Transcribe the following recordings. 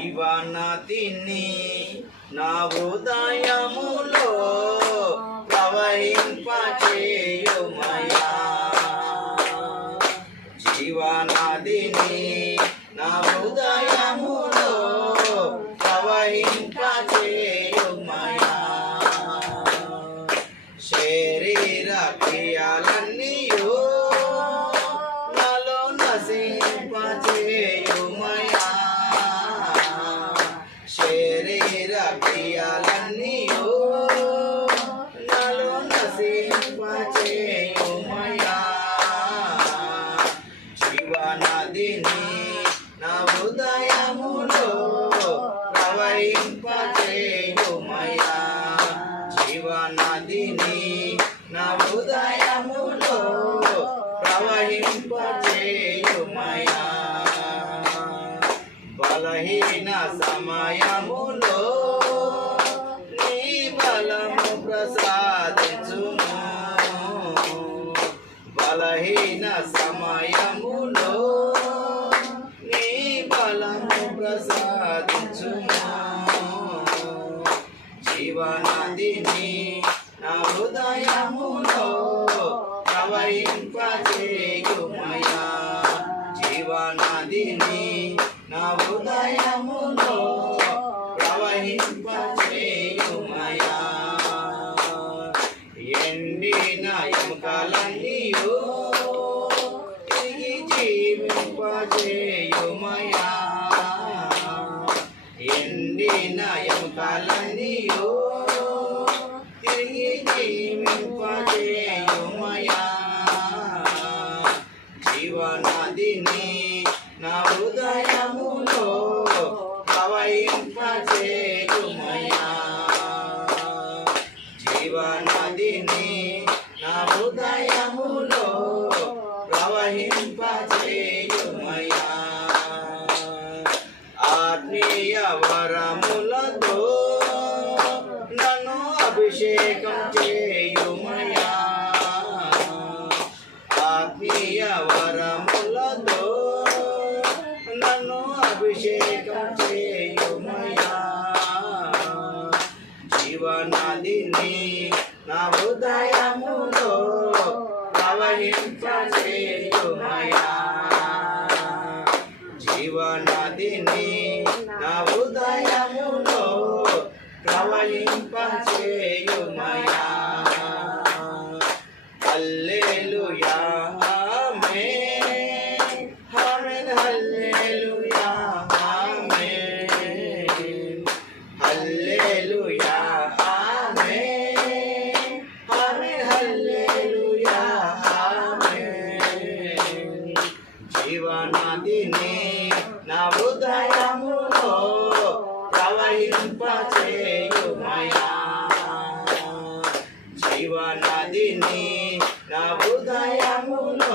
జీవనదిని నా హృదయములో ప్రవహింపచేయుమయా. జీవనదిని నా హృదయములో ప్రవహింపచేయుమయా. శరీర క్రియలన్నీయు నాలో నశింపచేయుమయా. శరీర క్రియలన్నీయు నాలో నశింపచేయుమయా. జీవనదిని నా హృదయములో ప్రవహింపచేయుమయా. జీవనదిని నా హృదయములో ప్రవహింపచేయుమయా. బలహీన సమయములో నీ బలము ప్రసాదించుము. బలహీన సమయములో నీ బలము ప్రసాదించుము. జీవనదిని నా హృదయములో ప్రవహింపచేయుమయా. జీవనదిని నా హృదయములో ప్రవహింపచేయుమయా. ఎండిన ఎముకలన్నీయు తిరిగి జీవింపచేయుమయా. ఎండిన ఎముకలన్నీయు తిరిగి జీవింపచేయుమయా. జీవనదిని నా హృదయములో ప్రవహింపచేయుమయా. జీవనదిని నా హృదయములో ప్రవహింపచేయుమయా. ఆత్మీయ వరములతో నన్ను అభిషేకం చేయుమయా. ఆత్మీయ వరములతో నన్ను అభిషేకం చేయుమయా. జీవనదిని నా హృదయములో ప్రవహింపచేయుమయా. జీవనదిని నా హృదయములో ప్రవహింపచేయుమయా. హల్లెలూయా ఆమేన్. ఆమేన్ హల్లెలూయా ఆమేన్. హల్లెలూయా ఆమేన్. ఆమేన్ హల్లెలూయా ఆమేన్. జీవనదిని నా హృదయములో ప్రవహింపచేయుమయా. జీవనదిని నా హృదయములో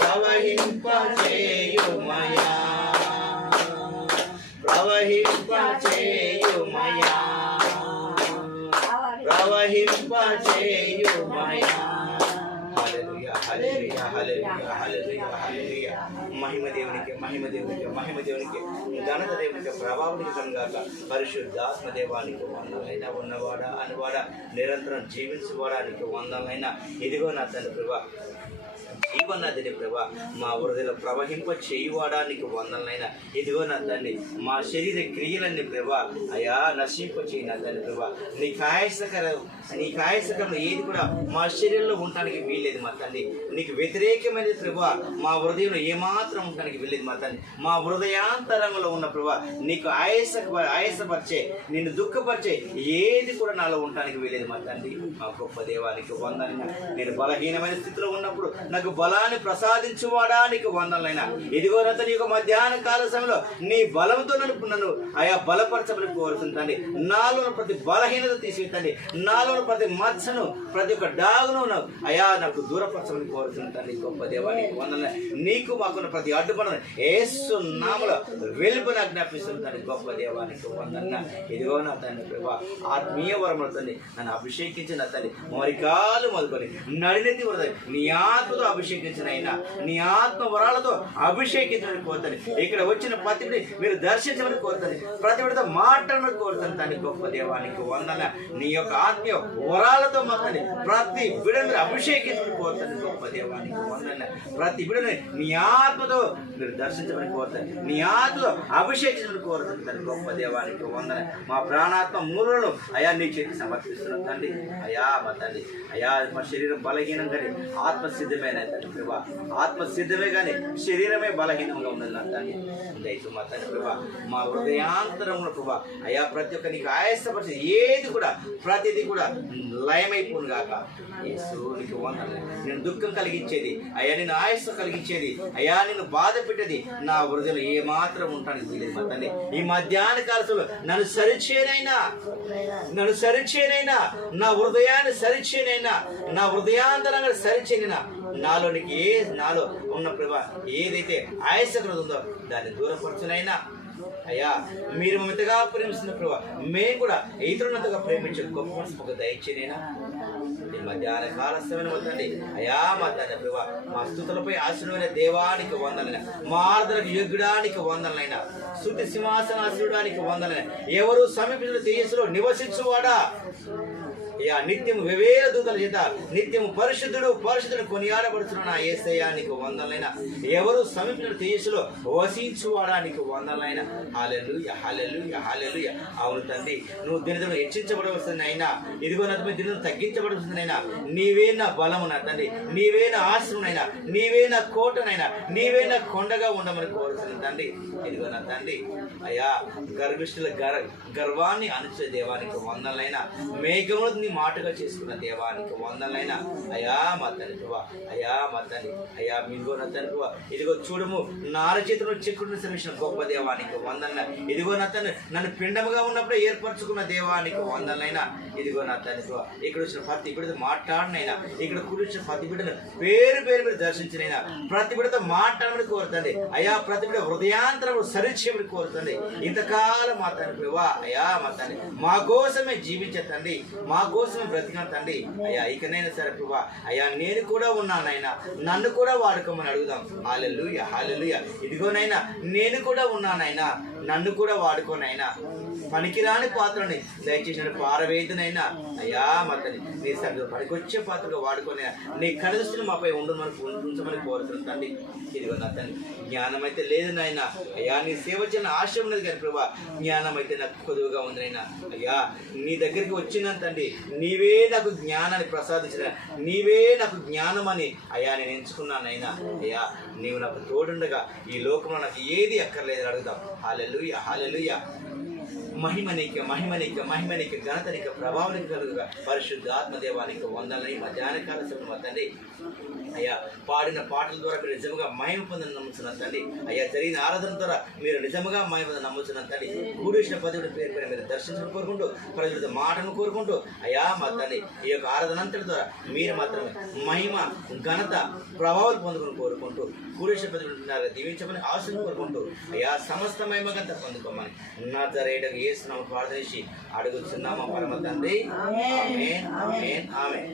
ప్రవహింపచేయుమయా. ప్రవహింపచేయుమయా. ప్రవహింపచేయుమయా. హల్లెలూయా హల్లెలూయా హల్లెలూయా హల్లెలూయా హల్లెలూయా. మహిమ దేవునికి మహిమ దేవునికి మహిమ దేవునికి ఘనత దేవునికి ప్రభావానికి కనుగాక. పరిశుద్ధాత్మ దేవానికి వందనైనా ఉన్నవాడా అనువాడా నిరంతరం జీవించబడానికి వందనైనా. ఇదిగో నా తండ్రి ప్రభా జీవనదిని ప్రభా మా హృదయంలో ప్రవహింప చేయువాడానికి వందనైనా. ఇదిగో నా తండ్రి మా శరీర క్రియలన్నీ ప్రభా అయా నశింప చేయి నా తండ్రి ప్రభా. నీ కాయసకరం ఏది కూడా మా శరీరంలో ఉండటానికి వీల్లేదు మా తండ్రి. నీకు వ్యతిరేకమైనది ప్రభా మా హృదయంలో ఏమాత్రం ఉండటానికి వీల్లేదు మా తండ్రి. మా హృదయాంతరంలో ఉన్న ప్రభా నీకు ఆయాసపరిచే నిన్ను దుఃఖపరిచే ఏది కూడా నాలో ఉండటానికి వీల్లేదు మా తండ్రి. మా గొప్ప దేవానికి వందనైనా. నేను బలహీనమైన స్థితిలో ఉన్నప్పుడు నాకు బలాన్ని ప్రసాదించువాడానికి వందనైనా. ఇదిగోనంత నీ యొక్క మధ్యాహ్న కాల సమయంలో నీ బలంతో నన్ను ఆయా బలపరచమని కోరుతుంటండి. నాలో ప్రతి బలహీనత తీసివేతండి. నాలో ప్రతి మచ్చను ప్రతి ఒక్క డాగును అయా నాకు దూరపరచమని కోరుతుంటండి. గొప్ప దేవానికి వందనైనా. నీకు మాకున్న ప్రతి అడ్డుపడను యేసు నామములో వెలుపు నాకు జ్ఞాపిస్తుంటండి. గొప్ప దేవానికి వందనైనా. ఇదిగో నా తండ్రి ప్రభా ఆత్మీయ వరములతో నన్ను అభిషేకించిన తండ్రి మరికాలు మొదలుకొని నడినెత్తి వరద నీ ఆత్మతో అభిషేకం అభిషేకించినైనా నీ ఆత్మ వరాలతో అభిషేకించమని కోరుతాను. ఇక్కడ వచ్చిన ప్రతి మీరు దర్శించమని కోరుతాను. ప్రతి బిడ్డతో మాట్లాడమని కోరుతాను. తండ్రి గొప్ప దేవానికి వందన. నీ యొక్క ఆత్మీయ వరాలతో మాట్లాడి ప్రతి బిడ్డను మీరు అభిషేకించమని కోరుతాను. గొప్ప దేవానికి వందన. ప్రతి బిడ్డని నీ ఆత్మతో మీరు దర్శించమని కోరుతాను. నీ ఆత్మతో అభిషేకించమని కోరుతాను. తండ్రి గొప్ప దేవానికి వందన. మా ప్రాణాత్మ మూలను అయా నీ చేతి సమర్పిస్తున్నాం తండ్రి. అయా మా తండ్రి అయా మా శరీరం బలహీనం కానీ ఆత్మ సిద్ధమైన తండ్రి ప్రభా. ఆత్మ సిద్ధమే కానీ శరీరమే బలహీనంగా ఉన్నది నా తండ్రి. దయచేసి మా తండ్రి ప్రభా మా హృదయాంతరంలో ప్రభా అయా ప్రతి ఒక్క నీకు ఆయాసపరిచి ఏది కూడా ప్రతిదీ కూడా లయమైపోను గాక. యేసు నీకు వందనాలు. నేను దుఃఖం కలిగించేది అయ్యా, నేను ఆయాసం కలిగించేది అయ్యా, నేను బాధ పెట్టేది నా హృదయంలో ఏమాత్రం ఉంటానికి వీలేదు మా తండ్రి. ఈ మధ్యాహ్న కాలంలో నన్ను సరిచేనైనా నా హృదయాన్ని సరిచేనైనా నా హృదయాంతరంగా సరిచేనైనా నాలో ఉన్న ప్రభా ఏదైతే ఆయాసకరం ఉందో దాన్ని దూరపరచునైనా అయ్యా. మీరు మమ్మల్నిగా ప్రేమిస్తున్న ప్రభా మేము కూడా ఇతరులంతగా ప్రేమించే గొప్ప మనసు దయచేనైనా ఈ మధ్యాహ్న కాల సమయం వద్దండి అయ్యా. మా తండ్రి ప్రభా మా స్తుతులపై ఆశ్రమైన దేవానికి వందనైనా, మా ఆరాధనకు యోగ్యుడానికి వందనైనా, స్తుతి సింహాసనాశ్రుడానికి వందనైనా, ఎవరు సమీపించిన తేజస్సులో నివసించువాడా అయ్యా, నిత్యము వేవేల దూతల చేత నిత్యము పరిశుద్ధుడు కొనియాడబడుతున్న యేసయ్యానికి వందనైనా, ఎవరు సమీపించిన తేజస్సులో వసించువాడానికి వందనైనా. హల్లెలూయా హల్లెలూయా హల్లెలూయా. అవును తండ్రి, నువ్వు దినదినం హెచ్చించబడవలసింది అయినా, ఇదిగో నా దినం తగ్గించబడవలసింది అయినా, నీవే నా బలము నా తండ్రి, నీవే నా ఆశ్రమైనా, నీవే నా కోటనైనా, నీవే నా కొండగా ఉండమని కోరుతుంది తండ్రి. ఇదిగో నా తండ్రి అయ్యా, గర్విష్ఠుల గర్వాన్ని అణిచే దేవానికి వందనైనా, మేఘములు నీ మాటగా చేసుకున్న దేవానికి వందనైనా. అయ్యా మా తండ్రి ప్రభా అయ్యా మా తండ్రి అయ్యా మీగో నా తండ్రి ప్రభా ఇదిగో చూడము నార చేతిలో చెక్కుడుని శ్రమించిన గొప్ప దేవానికి వందన. ఇదిగో నా తండ్రి నన్ను పిండముగా ఉన్నప్పుడే ఏర్పరచుకున్న దేవానికి వందనైనా. ఇదిగో నా తండ్రి ప్రభా ఇక్కడ వచ్చిన ప్రతి బిడ్డతో మాట్లాడినైనా, ఇక్కడ కూర్చున్న ప్రతి బిడ్డను పేరు మీరు దర్శించినైనా, ప్రతి బిడ్డతో మాట్లాడమని కోరుతుంది అయ్యా. ప్రతి బిడ్డ హృదయాంతరము సరిచేయమని కోరుతుంది. ఇంతకాలం మా తండ్రి ప్రభా అయ్యా మా తండ్రి మా కోసమే జీవించే తండ్రి, మా కోసమే బ్రతికిన తండ్రి అయ్యా. ఇకనైనా సరే ప్రభా అయ్యా, నేను కూడా ఉన్నానైనా, నన్ను కూడా వాడుకోమని అడుగుదాం. హల్లెలూయా హల్లెలూయా. ఇదిగోనైనా నేను కూడా ఉన్నానైనా, నన్ను కూడా వాడుకోనైనా, పనికిరాని పాత్రని దయచేసిన పారవేదనైనా అయ్యా మా తండ్రి నీ సరిగ్గా పనికొచ్చే పాత్రగా వాడుకోనైనా నీ కనదృష్టిని మాపై ఉంచమని కోరుతున్నాను తండ్రి. ఇదిగో నా తండ్రి జ్ఞానం అయితే లేదు నాయన అయ్యా, నీ సేవ చేయని ఆశ ఉన్నది కానీ ప్రభా జ్ఞానం అయితే నాకు కొద్దుగా ఉంది నాయన అయ్యా. నీ దగ్గరికి వచ్చినాను తండ్రి, నీవే నాకు జ్ఞానాన్ని ప్రసాదించిన, నీవే నాకు జ్ఞానం అని అయ్యా నేను ఎంచుకున్నానైనా అయ్యా. నీవు నాకు తోడుండగా ఈ లోకంలో నాకు ఏది అక్కర్లేదని అడుగుతాం. హల్లెలూయా హల్లెలూయా. మహిమనిక ఘనతనిక ప్రభావానికి కలుగుగా పరిశుద్ధ ఆత్మదేవానికి వందలని మధ్యాహ్న కాల సమయం తండ్రి అయ్యా. పాడిన పాటల ద్వారా మీరు నిజంగా మహిమ పొందని నమ్ముతున్నాను తండ్రి అయ్యా. జరిగిన ఆరాధన ద్వారా మీరు నిజంగా మహిమ పొందని నమ్ముతున్నాను తండ్రి. కూడిసిన పదవుడి పేరు పైన మీరు దర్శించడం కోరుకుంటూ, ప్రజలతో మాటను కోరుకుంటూ అయ్యా మా తండ్రి ఈ యొక్క ఆరాధన అంతటి ద్వారా మీరు మాత్రమే మహిమ ఘనత ప్రభావాలు పొందుకుని కోరుకుంటూ, కూడిసిన పదవుడు దీవించమని ఆశను కోరుకుంటూ అయ్యా సమస్త మహిమ ఘనత పొందుకోమని నజరేయుడగు యేసు నామమున ప్రార్థన చేసి అడుగుచున్నాము పరమ తండ్రి. ఆమేన్ ఆమేన్ ఆమేన్.